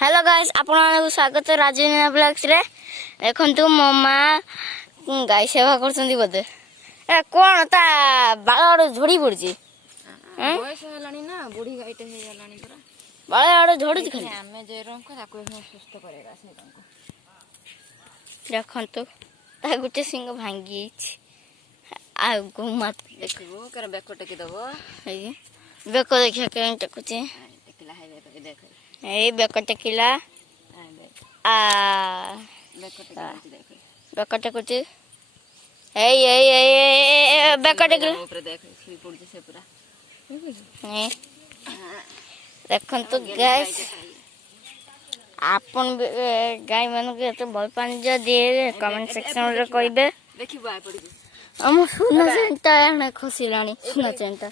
hello guys आपन स्वागत राजवीना blogs रे देखंतु मो मां गाय सेवा करछंदी बदे ए कोन ता बाळ झोड़ी पड़ची बयस हेलानी ना बुढ़ी गायटे हे हेलानी पूरा बाळ झोड़ी खाली हमें जे रंग ताको सुस्त करेगा से रंग देखंतु ता गुटे सिंग भांगी आ गुमात देखो कर बेको टेकी दबो ए बेको देखिया केन टकुची टेकीला है बेको देख ए बेको टेकीला आ बेको टेकी देख बेको टकुची ए बेको टेकीला ऊपर देख सुई पड़ची से पूरा ए देखंतु गाइस आपन गाय मन के तो भल पानी जो दिए कमेंट सेक्शन रे कहबे देखि बाय पड़ी हम सुना सेंटा एने खसिलानी सुना सेंटा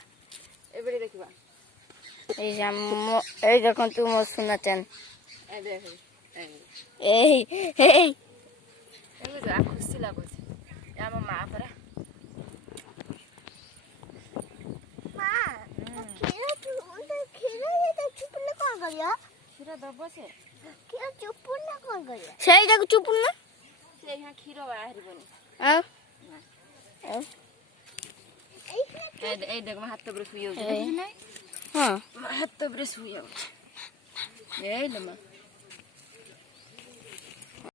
एबडी देखिबा ए जाम ए देखंतु मो सुना चैन ए देख ए एबे जा खुशी लागोछ या म मा परा दबो से खीर चुपुन ना कोन करिया सेइटा को चुपुन ना से यहां खीरो बाहर बनी आ ए देख म हाथ तो ब्रश हुई हो हां हाथ तो ब्रश हुई हो ए लमा